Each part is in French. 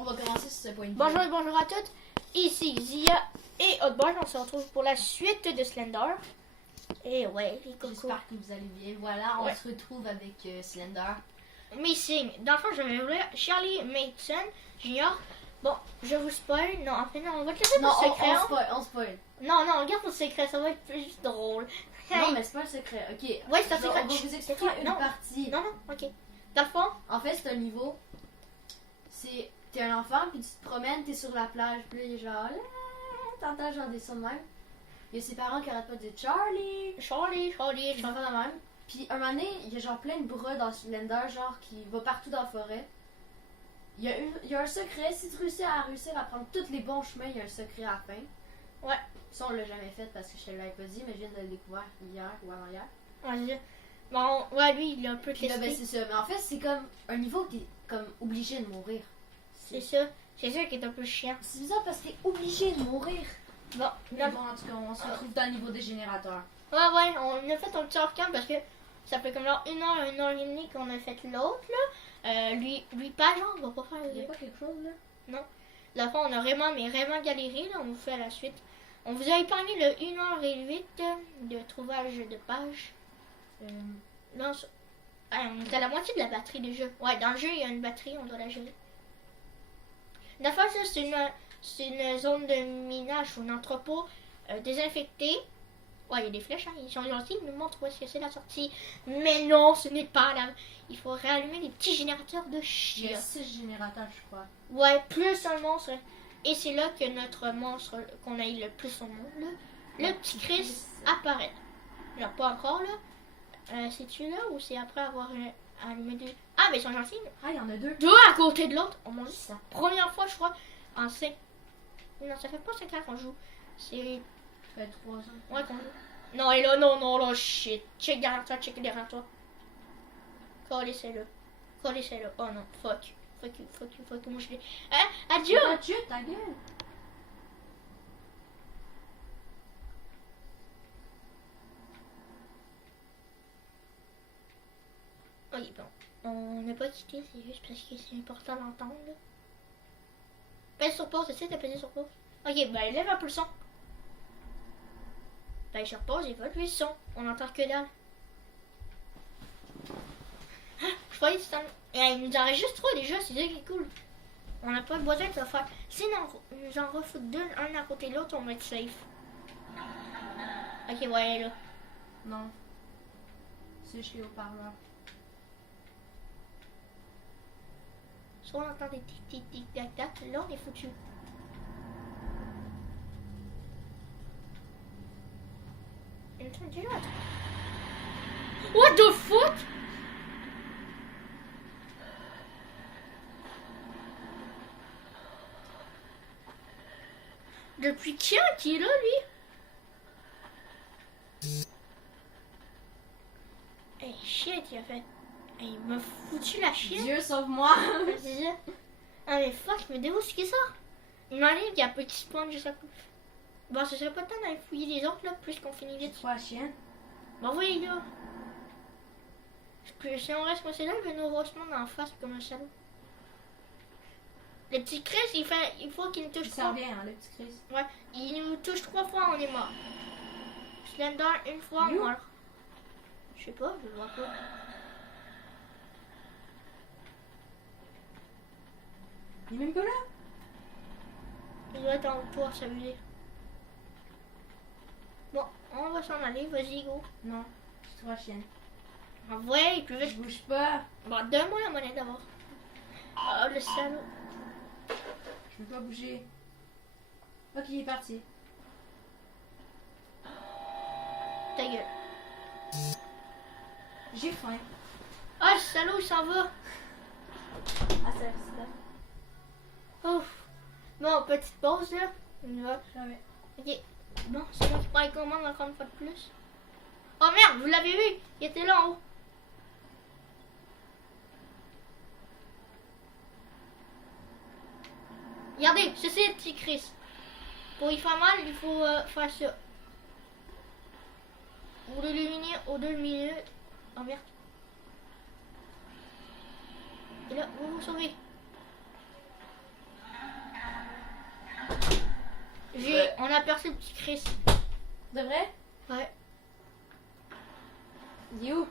On va commencer sur ce point de vue. Bonjour et bonjour à toutes, ici Zia et Hotboy, on se retrouve pour la suite de Slender. Et ouais, les cocos. J'espère que vous allez bien. Voilà, on Ouais. se retrouve avec Slender. Missing. Dans le fond, je vais ouvrir Charlie Mason Jr. Bon, je vous spoil. Non, en fait, non, on va te laisser Non, pour le secret. on spoil. Non, regarde pour le secret, ça va être plus drôle. Non, mais c'est pas un secret. Ok. Ouais, c'est un On secret. va vous expliquer Chut, une non. partie. Non, ok. Dans le fond, En fait, c'est un niveau. T'es un enfant, puis tu te promènes, t'es sur la plage, puis là, il est genre. Là, t'entends genre des sons de même. Il y a ses parents qui arrêtent pas de dire Charlie. Charlie. Ils font de même. Puis un moment donné, il y a genre plein de bras dans Slender, genre qui va partout dans la forêt. Il y a un secret. Si tu réussis à prendre tous les bons chemins, il y a un secret à la fin. Ouais. Ça, on l'a jamais fait parce que je te l'avais pas dit, mais je viens de le découvrir hier ou avant-hier. ouais, bon, ouais, lui, il a un peu Puis là, ben, testé. c'est ça. Mais en fait, c'est comme un niveau qui est comme obligé de mourir. C'est ça qui est un peu chiant. C'est bizarre parce que t'es obligé de mourir. Bon, Mais bon, en tout cas, on se retrouve dans le niveau des générateurs. Ouais, on a fait un petit hors-camp parce que ça fait comme genre 1 heure et demie qu'on a fait l'autre, là. Lui pas genre, on va pas faire Il y a pas quelque chose là? La fois, on a vraiment galéré, là. On vous fait à la suite. On vous a épargné le 1h08 de trouvage de page. Non, on est à la moitié de la batterie du jeu. Ouais, dans le jeu, il y a une batterie, on doit la gérer. La fois, ça, c'est une zone de minage ou un entrepôt désinfecté. Ouais, il y a des flèches, hein. Ils sont gentils, ils nous montrent où est-ce que c'est la sortie. Mais non, ce n'est pas là. Il faut réallumer les petits générateurs de Il y chien. a 6 générateurs, je crois. Ouais, plus un monstre. Et c'est là que notre monstre qu'on a eu le plus au monde, là, le petit Chris, apparaît. Non, pas encore, là. C'est-tu là ou c'est après avoir allumé deux? Ah, mais ils sont gentils. Ah, il y en a 2. Deux à côté de l'autre. Oh mon dieu, c'est la première fois, je crois, en 5. Non, ça fait pas 5 ans qu'on joue. C'est. Ça fait 3 ans. Ouais, qu'on joue. Non, et là, non, là, shit. Check derrière toi, check derrière toi. Collez-le. Oh non, fuck. Fuck you, moi je l'ai. Hein? Adieu! Adieu, ta gueule! Oui, bon. On n'a pas quitté, c'est juste parce que c'est important d'entendre, là. Pèse sur pause, essaie de peser sur pause. Ok, ben lève un peu le son. Ben je repose, il va lui le son. On n'entend que dalle. Ah, je croyais que c'était il nous en reste juste 3 déjà, c'est ça qui est cool. On n'a pas besoin de le faire. Si j'en refous deux, un à côté de l'autre, on va être safe. Ok, ouais, là. Non. C'est chez haut-parleur. Soit on entend des tic-tac, là on est foutu. What the fuck? Depuis quand qui est là, lui? Hey, shit, il a fait... Hey, il m'a foutu la chienne. Dieu sauve-moi! C'est ça. Ah mais fuck, mais d'où est-ce qu'il sort? Il m'en qu'il y a un petit spawn juste à côté. Bon, ce serait pas le temps d'aller fouiller les autres, là, plus qu'on finit vite. C'est quoi, chien? Bon, voyez, là. Si on reste coincé là, il va nous rosement en face comme un salaud. Le petit Chris, il faut qu'il nous touche Il 3 s'en vient, hein, le petit Chris. Ouais, il nous touche 3 fois, on est mort. Slender, une fois, on You? meurt. Je sais pas, je le vois pas. Il est même pas là? Il doit être en haut pour s'amuser. Bon, on va s'en aller, vas-y, go. Non, c'est toi, chien. Ah ouais, plus Je vite. bouge pas. Bon, donne-moi la monnaie d'abord. Oh, le salaud. Je veux pas bouger. Ok, il est parti. Ta gueule. J'ai faim. Ah, le salaud, il s'en va. Ah, c'est ça. Ouf. Bon, petite pause, là. On y va. Jamais. Ok. Bon, c'est moi qui prends les commandes encore une fois de plus. Oh merde, vous l'avez vu? Il était là en haut. Regardez, ceci est le petit Chris. Pour y faire mal, il faut faire ça. Vous l'éliminez aux 2 minutes. Oh merde. Et là, vous vous sauvez. aperçu le petit Chris. De vrai? Ouais, Il est où?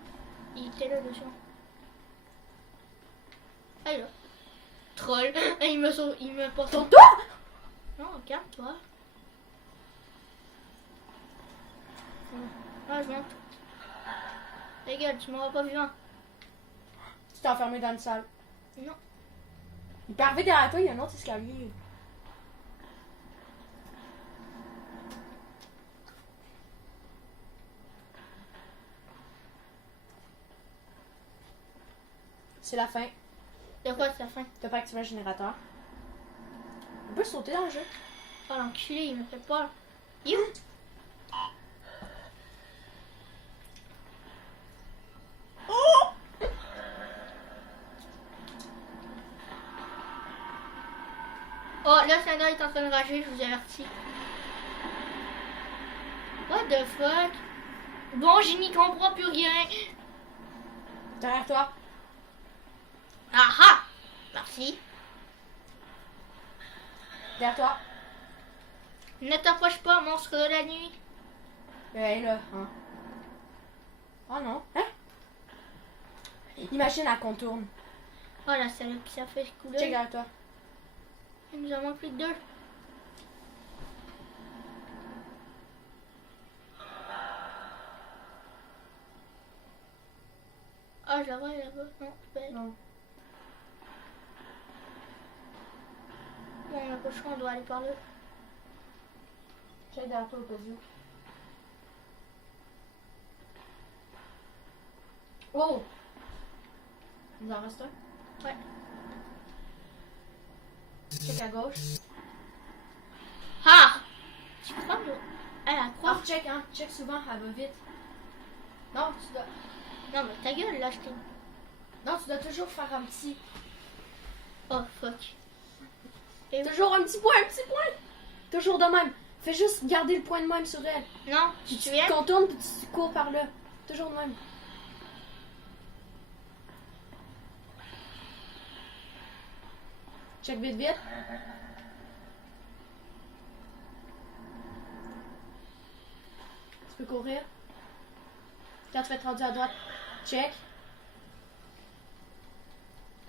il était là dessus. Ah, là. Troll. Il me sauve. Il me porte. Tonton? Non, calme-toi. Ah, je monte. Ta gueule, tu m'auras pas vivant. Tu t'es enfermé dans une salle. Non. Il peut arriver derrière toi, il y a un autre escalier. C'est la fin. De quoi c'est la fin? T'as pas activé le générateur. On peut sauter dans le jeu. Oh l'enculé, il me fait peur. You? Oh, là, Slender est en train de rager, je vous avertis. What the fuck? Bon, je n'y comprends plus rien. Derrière toi. Ah ah! Merci. Derrière toi. Ne t'approche pas, monstre de la nuit. Ouais, là. Hein. Oh non. Hein? Imagine, elle contourne. Oh la salope qui s'est fait ce coup-là. Check derrière toi. Il nous en manque plus que 2. Ah, je la vois là-bas. Non, c'est pas elle. Non. Bon, on n'a pas le choix, on doit aller par là. Check derrière toi au cas où. Oh! Il nous en reste un? Ouais. Check à gauche. Ah! Tu crois que... Elle a Ah, quoi? check, hein. Check souvent, elle va vite. Non, tu dois... Non, mais ta gueule, là, je t'ai... Non, tu dois toujours faire un petit... Oh, fuck. Et où? Toujours un petit point, un petit point! Toujours de même. Fais juste garder le point de même sur elle. Non, tu te souviens? Tu contournes puis tu cours par là. Toujours de même. Check vite, vite. Tu peux courir. Quand tu vas être rendu à droite, check.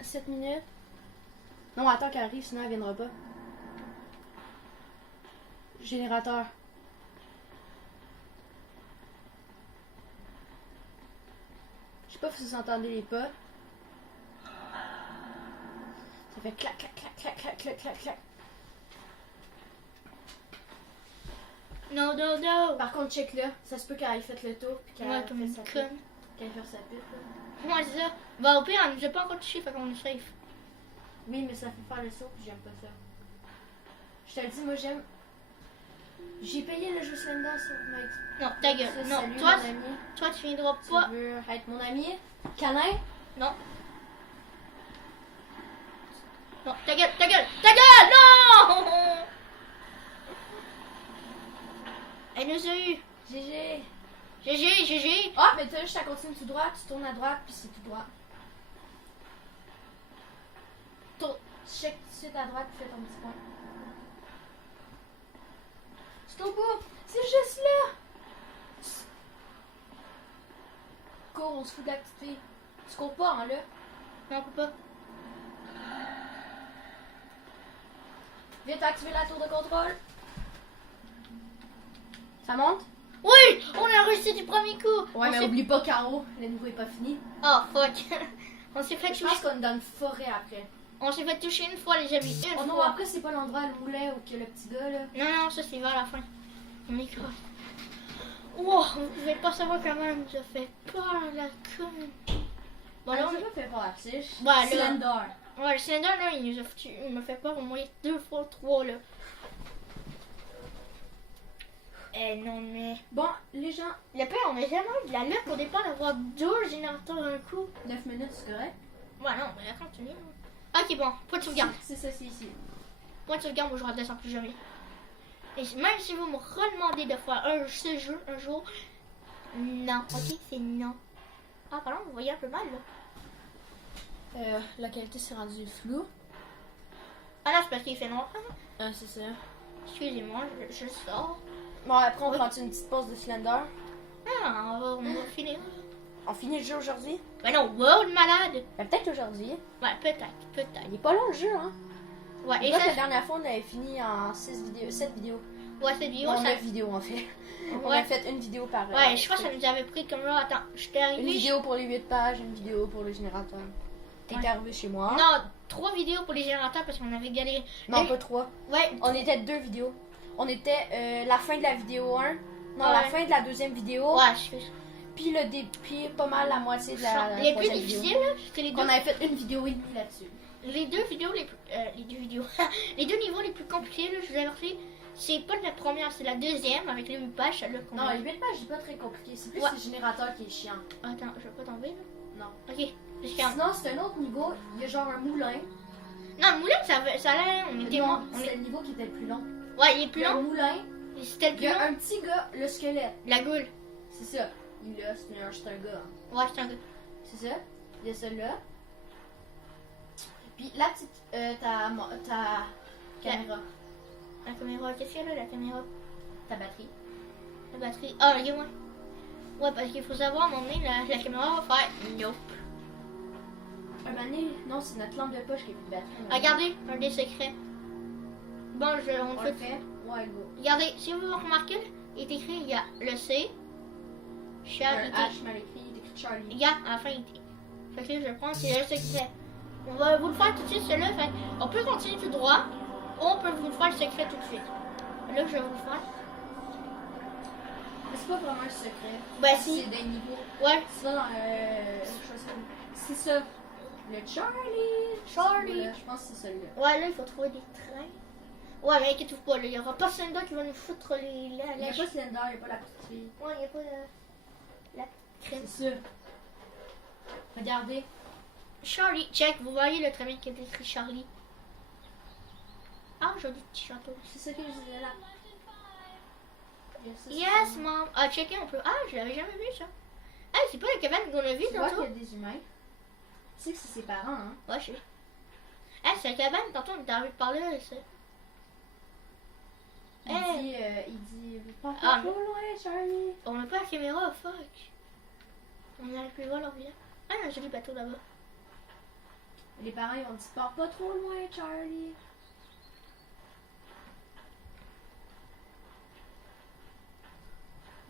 7 minutes. Non, attends qu'elle arrive, sinon elle viendra pas. Générateur. Je sais pas si vous entendez les pas. Ça fait clac, clac, clac, clac, clac, clac, clac, clac. Non, non, non. Par contre, check là. Ça se peut qu'elle ait fait le tour puis qu'elle Ouais, ait comme fait une sa pipe. conne. Qu'elle ait fait sa pipe. Là. Ouais, c'est ça. Bah, au pire, elle nous a pas encore touché, fait qu'on est safe. Oui, mais ça fait faire le saut puis j'aime pas ça. Je te le dis, moi j'aime. J'ai payé le jeu Slender sur Mike. Non, ta gueule. Ça, Non, salut, toi, mon ami. toi, tu viendras Tu pas. veux être mon ami? Câlin? Non. Non, ta gueule, ta gueule, ta gueule, non! Elle nous a eu. GG. GG, GG. Ah, mais t'as juste à continuer tout droit, tu tournes à droite puis c'est tout droit. Tourne. Check tout de suite à droite puis fais ton petit point. C'est au bout. C'est juste là. Cours, on se fout de la petite fille. Tu cours pas, hein, là? Non, on peut pas. Vite, activer la tour de contrôle. Ça monte? Oui, on a réussi du premier coup. Ouais, On mais s'est- oublie pas, Caro, le niveau est pas fini. Oh, fuck. On s'est fait Je pense toucher. qu'on est dans une forêt après. On s'est fait toucher une fois, les amis. Une Oh non, fois. après, c'est pas l'endroit le moulin où il y a le petit gars, là. Non, non, ça c'est vers la fin. On est grave. Wow, je vais pas savoir comment elle nous a fait peur, la conne. Bon, là, Elle on nous est... a pas fait peur, c'est Ouais, là- Slender. Ouais, le Slender, là, il nous a foutu... Il m'a fait peur au moins 2 fois, 3, là. Eh non, mais... Bon, les gens, Le pire, on a jamais eu de la luck au départ d'avoir 2 générateurs d'un coup. 9 minutes, c'est correct? Ouais, non, mais continue. Ok, bon, point de sauvegarde. C'est ça, c'est ici. Point de sauvegarde, moi je redescends plus jamais. Et même si vous me redemandez de faire ce jeu un jour, non, ok, c'est non. Ah, pardon, vous voyez un peu mal là. La qualité s'est rendue floue. Ah non, c'est parce qu'il fait noir. Ah, c'est ça. Excusez-moi, je sors. Bon, après, on prend une petite pause de Slender. Ah, on va finir. On finit le jeu aujourd'hui? Ben non, wow, le malade. Ben, peut-être aujourd'hui. Ouais, peut-être. Il est pas long le jeu, hein? Ouais, Et et là, ça, la dernière fois, on avait fini en 7 vidéos. ouais, cette vidéo, Non, ça... 9 vidéos, en fait. On Ouais. a fait une vidéo par... Ouais, je crois que ça nous avait pris comme là, attends, j'étais arrivé... Une vidéo pour les 8 pages, une vidéo pour le générateur. T'es Ouais. arrivé chez moi. Non, 3 vidéos pour les générateurs parce qu'on avait galéré. Non, Mais- pas 3. Ouais, On était 2 vidéos. On était la fin de la vidéo 1. Non, Ouais. la fin de la deuxième vidéo. ouais, je fais... Puis puis pas mal la moitié de la Les plus troisième vidéo. difficiles, là, c'était les deux... On avait fait une vidéo et demie là-dessus. Les deux vidéos les plus... les deux vidéos... les deux niveaux les plus compliqués, là, je vous avais fait. C'est pas la première, c'est la deuxième avec les 8 pages, celle-là qu'on Non, a... les 8 pages, c'est pas très compliqué. C'est plus Ouais. le générateur qui est chiant. Attends, je vais pas tomber, là. Non. Ok, parce que... Sinon, c'est un autre niveau. Il y a genre un moulin. Non, le moulin, ça allait, on était... Non, on c'est est... le niveau qui était le plus long. Ouais, il est Il plus y a un long. moulin. C'était le Il y plus a long. un petit gars, le squelette. La goule. C'est ça. Il est là, c'est un gars. hein. Ouais, c'est un gars. C'est ça. Il y a celui-là. Puis la petite. Ta caméra. La caméra, qu'est-ce qu'il y a là, la caméra? Ta batterie. La batterie. Ah, regarde-moi. Ouais, parce qu'il faut savoir, à un moment donné, la caméra va faire nope. Un moment donné, non, c'est notre lampe de poche qui a plus de batterie. Regardez, un des secrets. Bon, on On le le fait. fait. Ouais, go. Regardez, si vous remarquez, il est écrit, il y a le C. Un Charlie. H mal écrit, il est écrit Charlie. Regarde, à la fin, il dit. Fait que là, je prends, c'est le secret. On va vous le faire tout de suite, celui-là. Fait, on peut continuer tout droit, ou on peut vous le faire le secret tout de suite. Là, je vais vous le faire. Mais c'est pas vraiment un secret. Ben, si. C'est des niveaux. Ouais, C'est ça dans c'est ça. Le Charlie. Charlie. Je pense que c'est celui-là. ouais, là, il faut trouver des trains. Ouais, mais inquiétez-vous pas, là, il y aura pas Slender qui va nous foutre les. Il n'y a pas Slender, il n'y a pas la petite fille. Ouais, il n'y a pas la crème. C'est ça. Regardez. Charlie, check, vous voyez le très bien qui est écrit Charlie. Ah, joli petit château. C'est ça que je disais là. Yes, mom. Ah, checker, on peut. Ah, je l'avais jamais vu ça. Ah, c'est pas la cabane qu'on a vue Tu vois tantôt? qu'il y a des humains. Tu sais que c'est ses parents, hein? Ouais, je sais. Ah, c'est la cabane, tantôt on était arrivé de parler là, ça. Il dit, pas Ah, trop loin, Charlie. On n'a pas la caméra, fuck. On n'arrive plus à voir leur visage. Ah, il y a un joli bateau là-bas. Les parents, ils ont dit, pars pas trop loin, Charlie.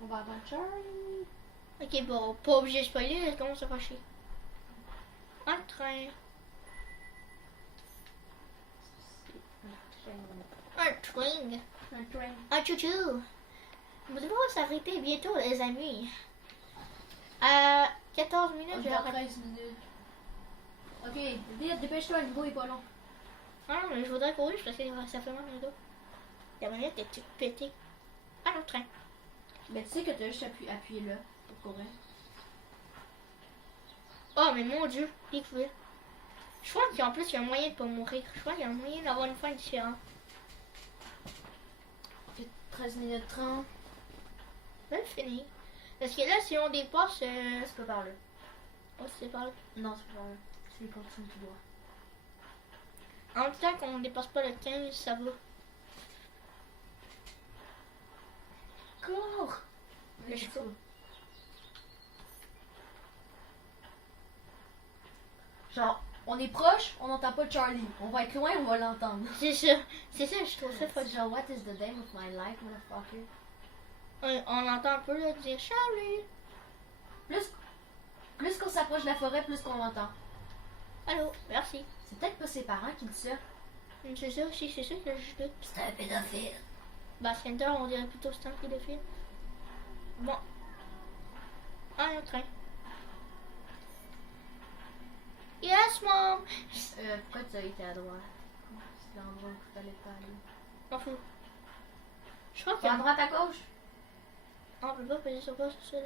On va attendre Charlie. Ok, bon, pas obligé de spoiler, elle commence à fâcher. Un train. Un train. Un train. Un chouchou. Nous devons s'arrêter bientôt, les amis. À 14 minutes, On je est vais à arrêter. 13 minutes. Ok, vite, dépêche-toi, le niveau est pas long. Ah non, mais je voudrais courir parce que ça fait mal au dos. La manette est toute pétée. Ah non, train. Ben, tu sais que t'as juste appuyé là pour courir. Oh, mais mon dieu, découvert. Je crois qu'en plus, il y a un moyen de pas mourir. Je crois qu'il y a un moyen d'avoir une fin différente. 13 minutes 30. Je vais le finir. Parce que là, si on dépasse. C'est pas par là. Oh, c'est par là. Non, c'est pas par là. C'est les continue tout droit. En même temps qu'on dépasse pas le 15, ça va. Cours! Mais je cours. Genre, on est proche, on n'entend pas Charlie. On va être loin, on va l'entendre. C'est ça, je trouve ça C'est fun. genre, what is the name of my life, motherfucker? On entend un peu là dire Charlie. Plus qu'on s'approche de la forêt, plus qu'on l'entend. Allô, merci. C'est peut-être pas ses parents qui disent ça. C'est ça aussi, c'est ça que je doute. C'est un pédophile. Bah, Slender, on dirait plutôt c'est un pédophile. Bon. Un train. Yes, mom! Pourquoi tu as été à droite? C'est l'endroit où tu fallait pas aller. M'en fous. Je crois À que. droite, à gauche? On peut pas peser sur quoi, c'est ça.